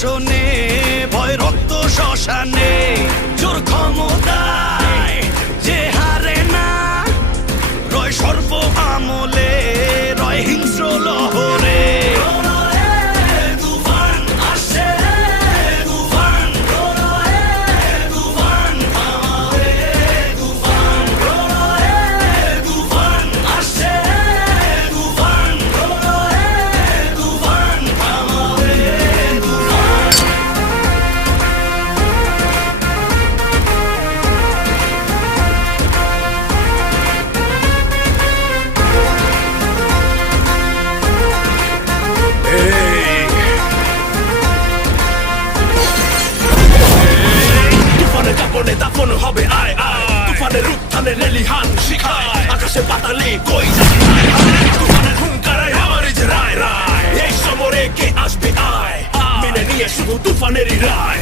শাসনে ভয় রক্ত শ্মশানে জোর ক্ষমতায় যে হারে না রয় সর্ব আমলে রয় হিংস্র লহরে তুফান আসে তুফান তুফান আমারে তুফান তুফান আসে তুফান তুফান আমারে তুফানে কাপড়ে দাফন হবে আয় আয় তুফানের উত্থানে লেলিহান শিখায় আকাশে পাতালে কই যায় তুফানের হুঙ্কারায় আমার যে রায় রায় এই সমরে কে আসবে আয় মেনে নিয়ে শুধু তুফানেরই রায়